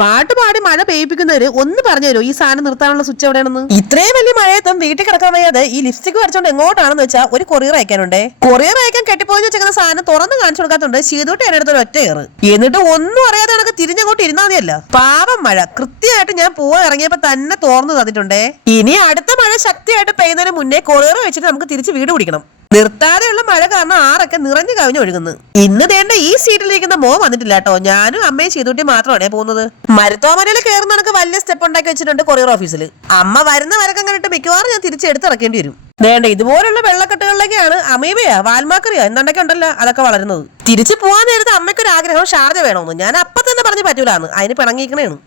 പാട്ട് പാടി മഴ പെയ്യിപ്പിക്കുന്നവര് ഒന്ന് പറഞ്ഞു തരുമോ ഈ സാധനം നിർത്താനുള്ള സ്വിച്ച് എവിടെയാണെന്ന്? ഇത്രയും വലിയ മഴയത്തും വീട്ടിൽ കിടക്കാൻ വയ്യാതെ ഈ ലിപ്സ്റ്റിക് വരച്ചോണ്ട് എങ്ങോട്ടാണെന്ന് വെച്ചാൽ ഒരു കൊറിയർ അയക്കാനുണ്ട്. കൊറിയർ അയക്കാൻ കെട്ടിപ്പോയി വെച്ചിരിക്കുന്ന സാധനം തുറന്ന് കാണിച്ചു കൊടുക്കാത്തുണ്ട്. ചെയ്തോട്ട് എന്റെ അടുത്തൊരു ഒറ്റ കയറ്. എന്നിട്ട് ഒന്നും അറിയാതെ കണക്ക് തിരിഞ്ഞങ്ങോട്ട് ഇരുന്നാൽ മതിയല്ല. പാപം മഴ കൃത്യമായിട്ട് ഞാൻ പോവാൻ ഇറങ്ങിയപ്പോ തന്നെ തോർന്നു തന്നിട്ടുണ്ടേ. ഇനി അടുത്ത മഴ ശക്തിയായിട്ട് പെയ്യുന്നതിന് മുന്നേ കൊറിയർ വെച്ചിട്ട് നമുക്ക് തിരിച്ച് വീട് പിടിക്കണം. നിർത്താതെയുള്ള മഴ കാരണം ആറൊക്കെ നിറഞ്ഞു കവിഞ്ഞു ഒഴുകുന്നു. ഇന്ന് തേണ്ട ഈ സീറ്റിലിരിക്കുന്ന മോ വന്നിട്ടില്ല കേട്ടോ. ഞാനും അമ്മയും ചെയ്തൂട്ടി മാത്രമാണ് പോകുന്നത്. മരുത്തോമരയിൽ കയറുന്ന കണക്ക് വലിയ സ്റ്റെപ്പ് ഉണ്ടാക്കി വെച്ചിട്ടുണ്ട് കൊറിയർ ഓഫീസിൽ. അമ്മ വരുന്ന വരക്കം കണ്ടിട്ട് മിക്കവാറും ഞാൻ തിരിച്ചെടുത്തിറക്കേണ്ടി വരും. വേണ്ട ഇതുപോലുള്ള വെള്ളക്കെട്ടുകളിലേക്കാണ് അമീബയാ വാൽമാക്കറിയാ എന്തൊക്കെ ഉണ്ടല്ലോ അതൊക്കെ വളരുന്നത്. തിരിച്ചു പോകാൻ നേരത്തെ അമ്മയ്ക്കൊരു ആഗ്രഹം ഷാർജ വേണമെന്ന്. ഞാൻ അപ്പൊ തന്നെ പറഞ്ഞു പറ്റൂലാന്ന്. അതിന് പിണങ്ങിക്കണേണ്.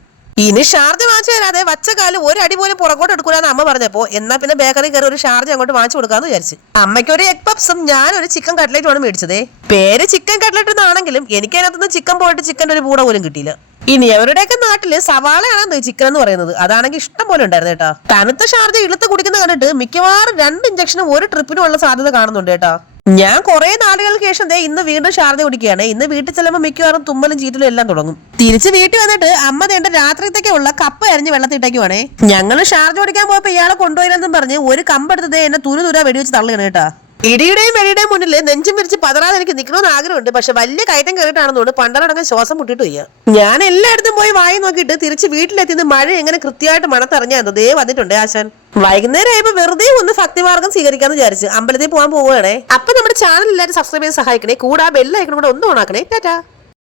ഇനി ഷാർജ വാങ്ങിച്ചു തരാതെ വച്ചക്കാലം ഒരു അടി പോലും പുറകോട്ട് എടുക്കൂലെന്ന് അമ്മ പറഞ്ഞപ്പോ എന്നാ പിന്നെ ബേക്കറി കയറി ഒരു ഷാർജ അങ്ങോട്ട് വാങ്ങിച്ചു കൊടുക്കാന്ന് വിചാരിച്ചു. അമ്മയ്ക്ക് ഒരു എഗ് പപ്സും ഞാനൊരു ചിക്കൻ കട്ട്ലേറ്റുമാണ് മേടിച്ചതേ. പേര് ചിക്കൻ കട്ട്ലേറ്റ് എന്നാണെങ്കിലും എനിക്ക് അതിനകത്തുനിന്ന് ചിക്കൻ പോയിട്ട് ചിക്കൻ്റെ ഒരു പൂട പോലും കിട്ടിയില്ല. ഇനി അവരുടെയൊക്കെ നാട്ടില് സവാളയാണ് ചിക്കൻ എന്ന് പറയുന്നത്. അതാണെങ്കിൽ ഇഷ്ടം പോലെ ഉണ്ടായിരുന്നു കേട്ടോ. തണുത്ത ഷാർജ ഇളുത്ത് കുടിക്കുന്ന കണ്ടിട്ട് മിക്കവാറും 2 ഇഞ്ചക്ഷനും ഒരു ട്രിപ്പിനും ഉള്ള സാധ്യത കാണുന്നുണ്ട് കേട്ടോ. ഞാൻ കുറെ നാളുകൾക്ക് ശേഷം ഇന്ന് വീണ്ടും ഷാർജ കുടിക്കുകയാണ്. ഇന്ന് വീട്ടിൽ ചെല്ലുമ്പോൾ മിക്കവാറും തുമ്മലും ചീറ്റലും എല്ലാം തുടങ്ങും. തിരിച്ച് വീട്ടിൽ വന്നിട്ട് അമ്മ തേണ്ട രാത്രിത്തേക്കുള്ള കപ്പ അരിഞ്ഞ് വെള്ളത്തിട്ടേക്കുവാണേ. ഞങ്ങൾ ഷാർജ കുടിക്കാൻ പോയപ്പോ ഇയാളെ കൊണ്ടുപോയില്ലെന്നും പറഞ്ഞ് ഒരു കമ്പെടുത്തത് എന്നെ തുരുതുരാ വെടിവെച്ച് തള്ളുകയാണ് കേട്ടാ. ഇടിയുടെയും വെടിയുടെയും മുന്നിൽ നെഞ്ചും വിരിച്ച് പതറാതെ എനിക്ക് നിൽക്കണമെന്ന് ആഗ്രഹമുണ്ട്. പക്ഷെ വലിയ കയറ്റം കയറിയിട്ടാണെന്നുകൊണ്ട് പണ്ടടങ്ങാൻ ശ്വാസം മുട്ടിട്ട് വയ്യ. ഞാൻ എല്ലായിടത്തും പോയി വായി നോക്കിയിട്ട് തിരിച്ച് വീട്ടിലെത്തിന്ന് മഴ എങ്ങനെ കൃത്യമായിട്ട് മണത്തറിഞ്ഞായിരുന്നു. ദേ വന്നിട്ടുണ്ട് ആശാൻ. വൈകുന്നേരം ആയപ്പോ വെറുതെ ഒന്ന് ഭക്തിമാർഗം സ്വീകരിക്കാന്ന് വിചാരിച്ച് അമ്പലത്തിൽ പോകാൻ പോവുകയാണേ. അപ്പൊ നമ്മുടെ ചാനൽ എല്ലാവരും സബ്സ്ക്രൈബ് ചെയ്ത് സഹായിക്കണേ. കൂടെ ആ ബെല്ലൈക്കണും കൂടെ ഒന്ന് ഓണാക്കണേ. ടാറ്റാ.